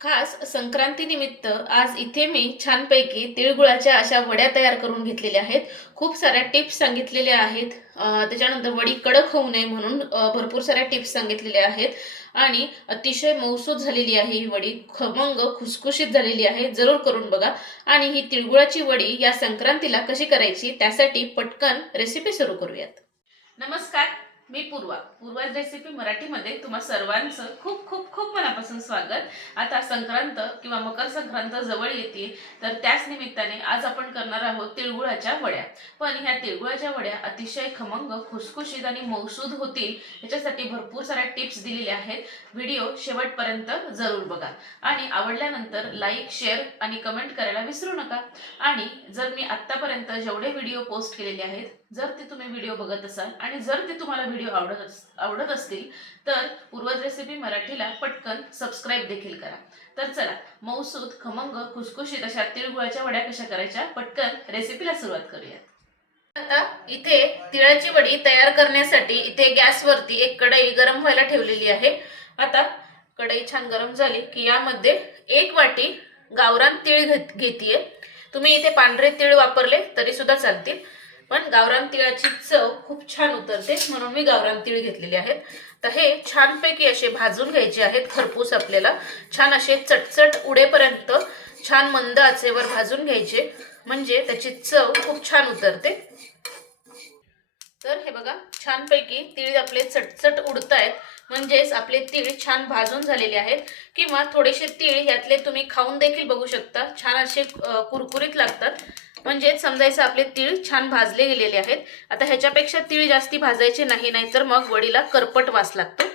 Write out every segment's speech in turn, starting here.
खास संक्रांतीनिमित्त आज इथे मी छानपैकी तिळगुळाच्या अशा वड्या तयार करून घेतलेल्या आहेत. खूप साऱ्या टिप्स सांगितलेल्या आहेत. त्याच्यानंतर वडी कडक होऊ नये म्हणून भरपूर साऱ्या टिप्स सांगितलेल्या आहेत. आणि अतिशय मौसूद झालेली आहे ही वडी. खमंग खुसखुशीत झालेली आहे. जरूर करून बघा. आणि ही तिळगुळाची वडी या संक्रांतीला कशी करायची त्यासाठी पटकन रेसिपी सुरू करूयात. नमस्कार. मी पूर्वा. पूर्वाज रेसिपी मराठीमध्ये तुम्हा सर्वांचं खूप खूप खूप मनापासून स्वागत. आता संक्रांत किंवा मकर संक्रांत जवळ येते तर त्याच निमित्ताने आज आपण करणार आहोत तिळगुळाच्या वड्या. पण ह्या तिळगुळाच्या वड्या अतिशय खमंग खुसखुशीत आणि मौसूद होतील याच्यासाठी भरपूर साऱ्या टिप्स दिलेल्या आहेत. व्हिडिओ शेवटपर्यंत जरूर बघा. आणि आवडल्यानंतर लाईक शेअर आणि कमेंट करायला विसरू नका. आणि जर मी आत्तापर्यंत जेवढे व्हिडिओ पोस्ट केलेले आहेत जर ते तुम्ही व्हिडिओ बघत असाल आणि जर ते तुम्हाला व्हिडिओ आवडत अस आवडत असतील तर पूर्वज रेसिपी मराठीला पटकन सबस्क्राईब देखील करा. तर चला मौसूद खमंग खुसखुशीत अशा तिळगुळाच्या वड्या कशा करायच्या पटकन रेसिपीला सुरुवात करूयात. आता इथे तिळाची वडी तयार करण्यासाठी इथे गॅसवरती एक कढई गरम व्हायला ठेवलेली आहे. आता कढई छान गरम झाली की यामध्ये एक वाटी गावरान तीळ घेत घेतीये. तुम्ही इथे पांढरे तीळ वापरले तरी सुद्धा चालतील. पण गावरान तिळाची चव खूप छान उतरते म्हणून मी गावरान तिळ घेतलेले आहेत. तर हे छानपैकी असे भाजून घ्यायचे आहेत खरपूस आपल्याला. छान असे चटचट उडेपर्यंत छान मंद आचेवर भाजून घ्यायचे म्हणजे त्याची चव खूप छान उतरते. तर हे बघा छानपैकी तीळ आपले चटचट उडतायत म्हणजेच आपले तीळ छान भाजून झालेले आहेत. किंवा थोडेसे तीळ यातले तुम्ही खाऊन देखील बघू शकता छान असे कुरकुरीत लागतात. म्हणजेच समजायचं आपले तीळ छान भाजले गेलेले आहेत. आता ह्याच्यापेक्षा तीळ जास्ती भाजायचे नाही नाहीतर मग वडीला करपट वास लागतो.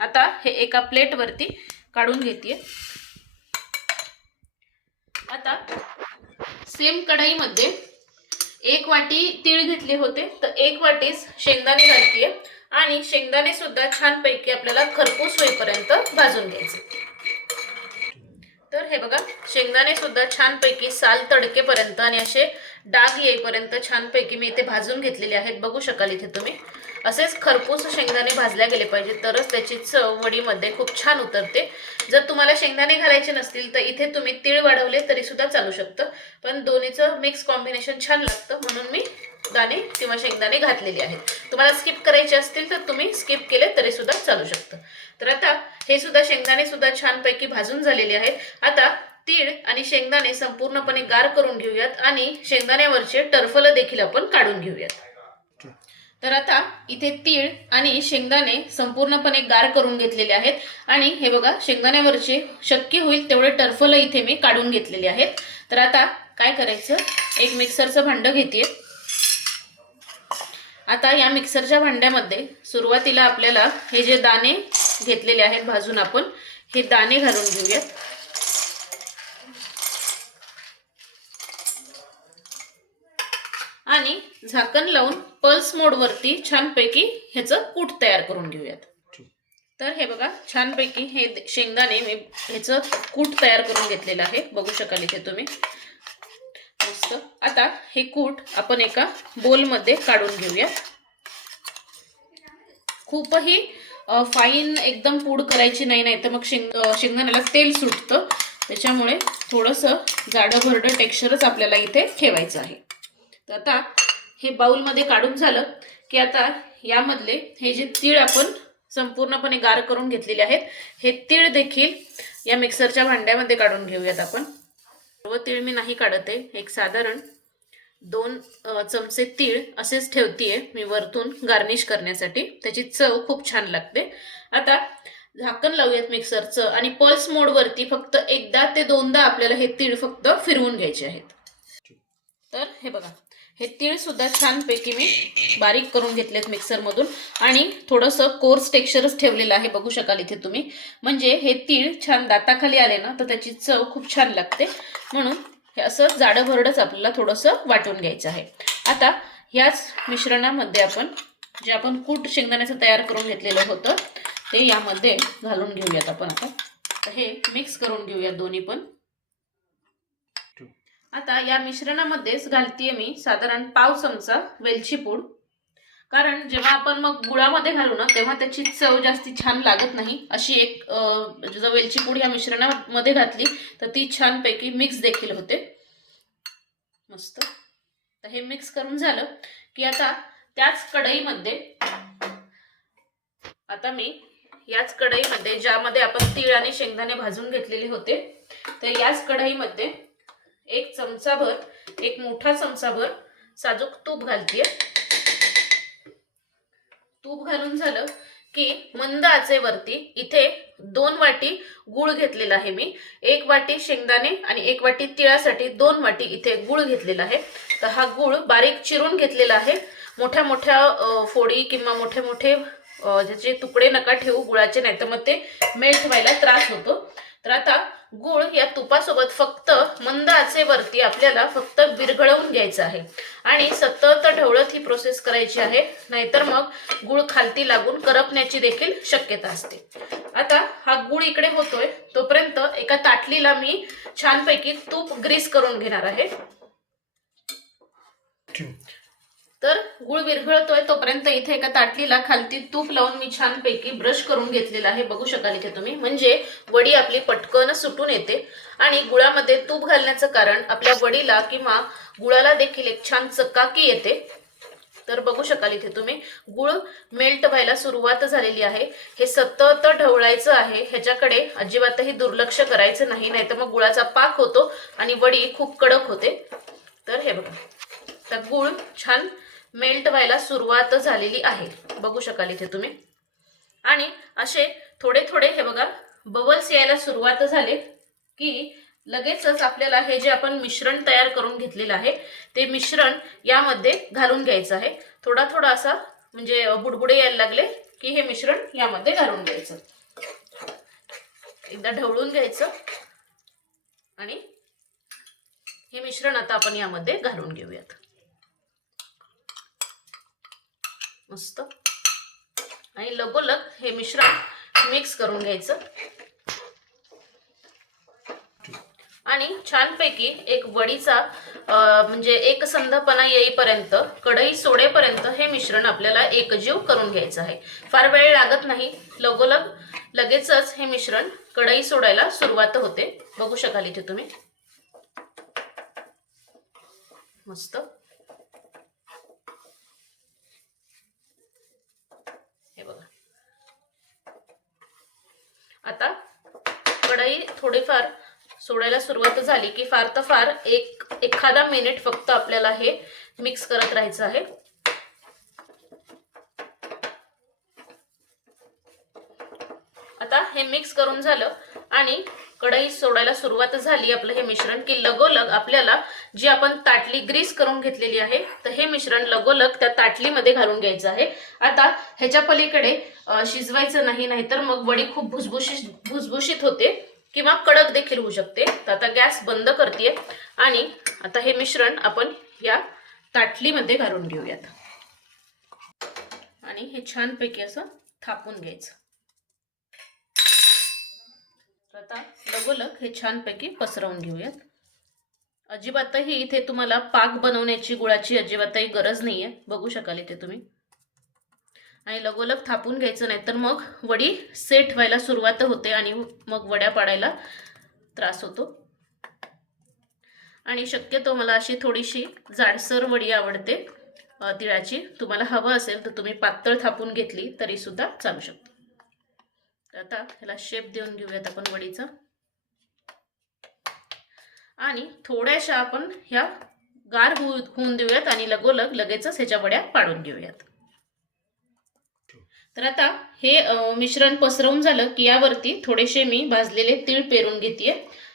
आता हे एका प्लेटवरती काढून घेते आता सेम कढईमध्ये एक वाटी तीळ घेतले होते तर एक वाटीच शेंगदाणे घालतीये. आणि शेंगदाणे सुद्धा छानपैकी आपल्याला खरपूस होईपर्यंत भाजून घ्यायचे. तर हे बघा शेंगदाणे सुद्धा छानपैकी साल तडकेपर्यंत आणि असे डाग येईपर्यंत छानपैकी मी इथे भाजून घेतलेले आहेत. बघू शकाल इथे तुम्ही. असेच खरपूस शेंगदाणे भाजल्या गेले पाहिजे तरच त्याची चव वडीमध्ये खूप छान उतरते. जर तुम्हाला शेंगदाणे घालायचे नसतील तर इथे तुम्ही तीळ वाढवले तरी सुद्धा चालू शकतं. पण दोन्हीचं मिक्स कॉम्बिनेशन छान लागतं म्हणून मी दाणे किंवा शेंगदाणे घातलेले आहेत. तुम्हाला स्किप करायचे असतील तर तुम्ही स्किप केले तरी सुद्धा चालू शकतं. तर आता हे सुद्धा शेंगदाणे सुद्धा छानपैकी भाजून झालेले आहेत. आता तीळ आणि शेंगदाणे संपूर्णपणे गार करून घेऊयात आणि शेंगदाण्यावरचे टर्फल देखील आपण काढून घेऊयात. तर आता इथे तीळ आणि शेंगदाणे संपूर्णपणे गार करून घेतलेले आहेत. आणि हे बघा शेंगदाण्यावरचे शक्य होईल तेवढे टर्फल इथे मी काढून घेतलेले आहेत. तर आता काय करायचं? एक मिक्सरचं भांडं घेते आता या मिक्सरच्या भांड्यामध्ये सुरुवातीला आपल्याला हे जे दाणे घेतलेले आहेत भाजून आपण. हे दाणे घालून घेऊयात. आणि झाकण लावून पल्स मोडवरती छानपैकी ह्याचं कूट तयार करून घेऊयात. तर हे बघा छानपैकी हे शेंगदाणे मी ह्याचं कूट तयार करून घेतलेलं आहे. बघू शकाल इथे तुम्ही. मस्त. आता हे कूट आपण एका बोलमध्ये काढून घेऊया खूपही फाईन एकदम पूड करायची नाही नाही तर मग शेंग शेंगदाण्याला तेल सुटतं. त्याच्यामुळे थोडंसं जाडं भरडं टेक्स्चरच आपल्याला इथे ठेवायचं आहे. तर आता हे बाऊलमध्ये काढून झालं की आता यामधले हे जे तीळ आपण संपूर्णपणे गार करून घेतलेले आहेत हे तीळ देखील या मिक्सरच्या भांड्यामध्ये काढून घेऊयात आपण. सर्व तीळ मी नाही काढत आहे एक साधारण दोन चमचे तीळ असेच ठेवतीये मी वरतून गार्निश करण्यासाठी. त्याची चव खूप छान लागते. आता झाकण लावूयात मिक्सरचं आणि पल्स मोडवरती फक्त एकदा ते दोनदा आपल्याला हे तीळ फक्त फिरवून घ्यायचे आहेत. तर हे बघा हे तीळ सुद्धा छानपैकी मी बारीक करून घेतलेत मिक्सरमधून आणि थोडंसं कोर्स टेक्स्चरच ठेवलेलं आहे बघू शकाल इथे तुम्ही. म्हणजे हे तीळ छान दाताखाली आले ना तर त्याची चव खूप छान लागते. म्हणून हे असं जाडं भरडच आपल्याला थोडंसं वाटून घ्यायचं आहे. आता ह्याच मिश्रणामध्ये आपण जे आपण कूट शेंगदाण्याचं तयार करून घेतलेलं होतं ते यामध्ये घालून घेऊयात आपण आता. तर हे मिक्स करून घेऊयात दोन्ही पण. आता या मिश्रणामध्येच घालतीये मी साधारण पाव चमचा वेलची पूड. कारण जेव्हा आपण मग गुळामध्ये घालू ना तेव्हा त्याची चव जास्ती छान लागत नाही. अशी एक जर म्हणजे वेलची पूड या मिश्रणामध्ये घातली तर ती छानपैकी मिक्स देखील होते. मस्त. तर हे मिक्स करून झालं की आता त्याच कढईमध्ये आता मी याच कढईमध्ये ज्यामध्ये आपण तीळ आणि शेंगदाणे भाजून घेतलेले होते तर याच कढईमध्ये एक चमचाभर एक मोठा चमचाभर साजूक तूप घालतीये. तूप घालून झालं की मंद आचेवरती इथे दोन वाटी गुळ घेतलेला आहे मी. एक वाटी शेंगदाणे आणि एक वाटी तिळासाठी दोन वाटी इथे गुळ घेतलेला आहे. तर हा गुळ बारीक चिरून घेतलेला आहे. मोठ्या मोठ्या फोडी किंवा मोठे मोठे ज्याचे तुकडे नका ठेवू गुळाचे नाही तर मग ते मेल्ट व्हायला त्रास होतो. तर आता गुळ या तुपासोबत फक्त मंद आचेवरती आपल्याला फक्त विरघळवून घ्यायचं आहे. आणि सतत ढवळत ही प्रोसेस करायची आहे. नाहीतर मग गुळ खालती लागून करपण्याची देखील शक्यता असते. आता हा गुळ इकडे होतोय. तोपर्यंत एका ताटलीला मी छानपैकी तूप ग्रीस करून घेणार आहे. तर गुळ विरघळतोय तोपर्यंत इथे एका ताटलीला खालती तूप लावून मी छानपैकी ब्रश करून घेतलेला आहे. बघू शकाल इथे तुम्ही. म्हणजे वडी आपली पटकन सुटून येते. आणि गुळामध्ये तूप घालण्याचं कारण आपल्या वडीला किंवा गुळाला देखील एक छान चकाकी येते. तर बघू शकाल इथे तुम्ही. गुळ मेल्ट व्हायला सुरुवात झालेली आहे. हे सतत ढवळायचं आहे. ह्याच्याकडे अजिबातही दुर्लक्ष करायचं नाही. नाहीतर मग गुळाचा पाक होतो आणि वडी खूप कडक होते. तर हे बघा. तर गुळ छान मेल्ट व्हायला सुरुवात झालेली आहे. बघू शकाल इथे तुम्ही. आणि असे थोडे थोडे हे बघा बबल्स यायला सुरुवात झाले की लगेचच आपल्याला हे जे आपण मिश्रण तयार करून घेतलेलं आहे ते मिश्रण यामध्ये घालून घ्यायचं आहे. थोडा थोडा असा म्हणजे बुडबुडे यायला लागले की हे मिश्रण यामध्ये घालून घ्यायचं. एकदा ढवळून घ्यायचं. आणि हे मिश्रण आता आपण यामध्ये घालून घेऊयात. मस्त. आणि लगोलग हे मिश्रण मिक्स करून घ्यायचं. आणि छानपैकी एक वडीचा म्हणजे एकसंधपणा येईपर्यंत कढई सोडेपर्यंत हे मिश्रण आपल्याला एकजीव करून घ्यायचं आहे. फार वेळ लागत नाही. लगोलग लगेचच हे मिश्रण कढई सोडायला सुरुवात होते. बघू शकाल इथे तुम्ही. मस्त हे बघा आता कढई थोडीफार सोडायला सुरुवात झाली की फार तर फार एक एखादा मिनिट फक्त आपल्याला हे मिक्स करत राहायचं आहे. आता हे मिक्स करून झालं आणि कढई सोडायला सुरुवात झाली आपलं हे मिश्रण की लगोलग आपल्याला जी आपण ताटली ग्रीस करून घेतलेली आहे तर हे मिश्रण लगोलग त्या ताटलीमध्ये घालून घ्यायचं आहे. आता ह्याच्या पलीकडे शिजवायचं नाही नाहीतर मग वडी खूप भुसभुशीत भुसभुशीत होते किंवा कडक देखील होऊ शकते. तर आता गॅस बंद करते आणि आता हे मिश्रण आपण या ताटलीमध्ये घालून घेऊयात. आणि हे छानपैकी असं थापून घ्यायचं. तर आता लगोलग हे छानपैकी पसरवून घेऊयात. अजिबातही इथे तुम्हाला पाक बनवण्याची गुळाची अजिबातही गरज नाही आहे बघू शकाल इथे तुम्ही. आणि लगोलग थापून घ्यायचं नाही तर मग वडी सेट व्हायला सुरुवात होते आणि मग वड्या पाडायला त्रास होतो. आणि शक्यतो मला अशी थोडीशी जाडसर वडी आवडते. तिळाची. तुम्हाला हवं असेल तर तुम्ही पातळ थापून घेतली तरीसुद्धा चालू शकतो. तर आता ह्याला शेप देऊन घेऊयात आपण वडीचं. आणि थोड्याशा आपण ह्या गार होऊन देऊयात आणि लगोलग लगेचच ह्याच्या वड्या पाडून घेऊयात. तर आता हे मिश्रण पसरवून झालं की यावरती थोडेसे मी भाजलेले तीळ पेरून घेते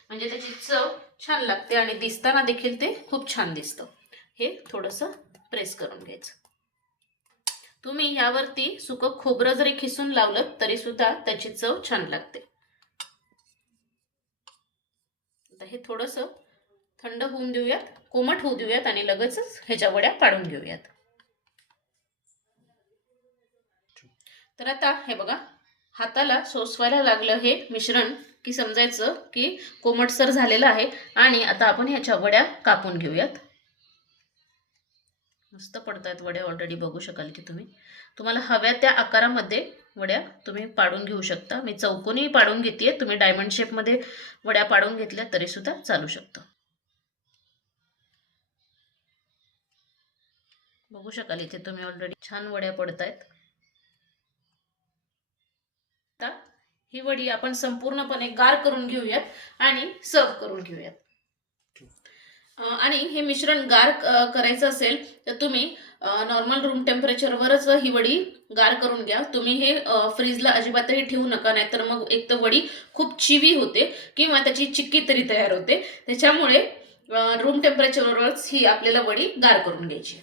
म्हणजे त्याची चव छान लागते आणि दिसताना देखील ते खूप छान दिसतं. हे थोडंसं प्रेस करून घ्यायचं. तुम्ही यावरती सुकं खोबरं जरी खिसून लावलं तरी सुद्धा त्याची चव छान लागते. आता हे थोडंसं थंड होऊन देऊयात कोमट होऊ देऊयात आणि लगेचच ह्याच्या वड्या पाडून घेऊयात. तर आता हे बघा हाताला सोसवायला लागलं हे मिश्रण की समजायचं की कोमटसर झालेलं आहे आणि आता आपण ह्याच्या वड्या कापून घेऊयात. मस्त पडत आहेत वड्या ऑलरेडी बघू शकाल की तुम्ही. तुम्हाला हव्या त्या आकारामध्ये वड्या तुम्ही पाडून घेऊ शकता. मी चौकोनी पाडून घेते तुम्ही डायमंड शेपमध्ये वड्या पाडून घेतल्या तरी सुद्धा चालू शकतं. बघू शकाल इथे तुम्ही ऑलरेडी छान वड्या पडत आहेत आता ही वडी आपण संपूर्णपणे गार करून घेऊयात आणि सर्व करून घेऊयात. आणि हे मिश्रण गार करायचं असेल तर तुम्ही नॉर्मल रूम टेम्परेचरवरच ही वडी गार करून घ्या. तुम्ही हे फ्रीजला अजिबातही ठेवू नका नाहीतर मग एक तर वडी खूप चिवी होते किंवा त्याची चिक्की तरी तयार होते. त्याच्यामुळे रूम टेम्परेचरवरच ही आपल्याला वडी गार करून घ्यायची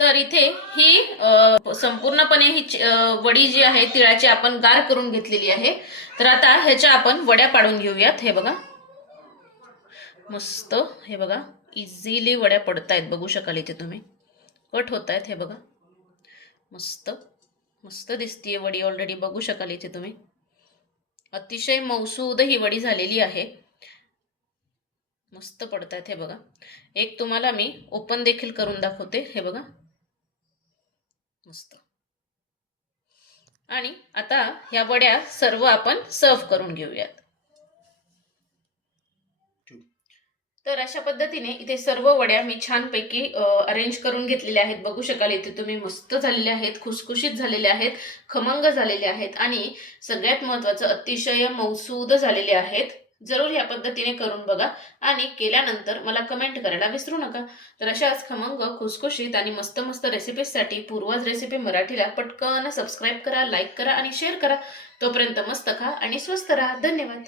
तर इथे ही संपूर्णपणे ही वडी जी आहे तिळाची आपण गार करून घेतलेली आहे. तर आता ह्याच्या आपण वड्या पाडून घेऊयात. हे बघा. मस्त. हे बघा इझिली वड्या पडत आहेत बघू शकाल इथे तुम्ही. कट होत आहेत हे बघा. मस्त. मस्त दिसतीये वडी ऑलरेडी बघू शकाल इथे तुम्ही. अतिशय मौसूद ही वडी झालेली आहे. मस्त पडत आहेत हे बघा. एक तुम्हाला मी ओपन देखील करून दाखवते. हे बघा. मस्त. आणि आता ह्या वड्या सर्व आपण सर्व करून घेऊयात. तर अशा पद्धतीने इथे सर्व वड्या मी छानपैकी अरेंज करून घेतलेल्या आहेत. बघू शकाल इथे तुम्ही मस्त झालेले आहेत खुसखुशीत झालेले आहेत खमंग झालेले आहेत आणि सगळ्यात महत्त्वाचं अतिशय मौसूद झालेले आहेत. जरूर ह्या पद्धतीने करून बघा आणि केल्यानंतर मला कमेंट करायला विसरू नका. तर अशाच खमंग खुसखुशीत आणि मस्त मस्त रेसिपीजसाठी पूर्वज रेसिपी मराठीला पटकन सबस्क्राईब करा लाईक करा आणि शेअर करा. तोपर्यंत मस्त खा आणि स्वस्त राहा. धन्यवाद.